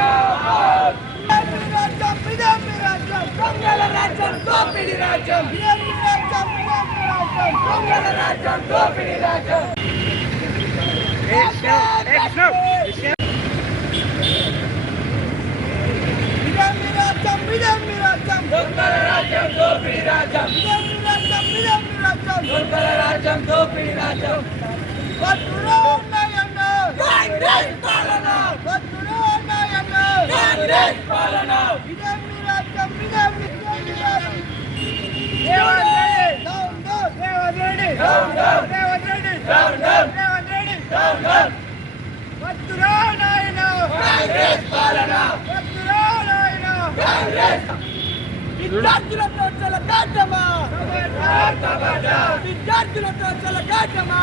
Don't be a rat, don't be a rat, don't be a rat, don't be a rat, don't be a rat, don't be a rat, don't be a rat, don't be a rat, don't be a rat, don't be a rat, don't be a rat, don't be a rat, don't be a విద్యార్థులతో చెలగాటమా విద్యార్థులతో చెలగాటమా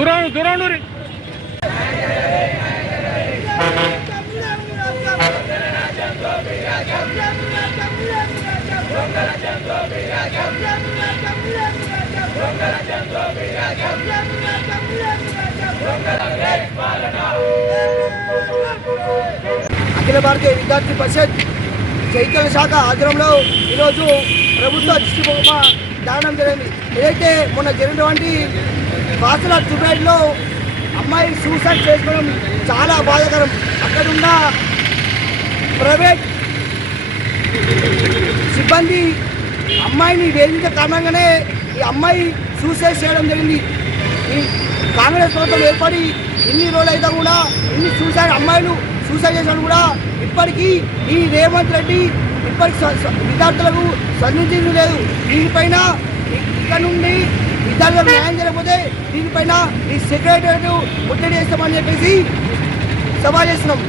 దూరం దూరం అఖిల భారతీయ విద్యార్థి పరిషత్ చైతన్య శాఖ ఆధ్వర్యంలో ఈరోజు ప్రభుత్వ దృష్టి బొమ్మ దానం జరిగింది. ఏదైతే మొన్న జరిగినటువంటి వాసల దుబాయ్లో అమ్మాయి సూసైడ్ చేసుకోవడం చాలా బాధాకరం. అక్కడున్న ప్రైవేట్ సిబ్బంది అమ్మాయిని వేధించే కారణంగానే ఈ అమ్మాయి సూసైడ్ చేయడం జరిగింది. ఈ కాంగ్రెస్ ప్రభుత్వం ఏర్పడి ఇన్ని రోజులు అయితే కూడా ఇన్ని సూసైడ్ అమ్మాయిలు సూసైడ్ చేసినప్పుడు కూడా ఇప్పటికీ ఈ రేవంత్ రెడ్డి ఇప్పటికి విద్యార్థులకు స్పందించింది లేదు. దీనిపైన ఇక్కడ నుండి విద్యార్థులకు న్యాయం చేయకపోతే దీనిపైన ఈ సెక్రటరీ ఒత్తిడి చేస్తామని చెప్పేసి సభ చేస్తున్నాం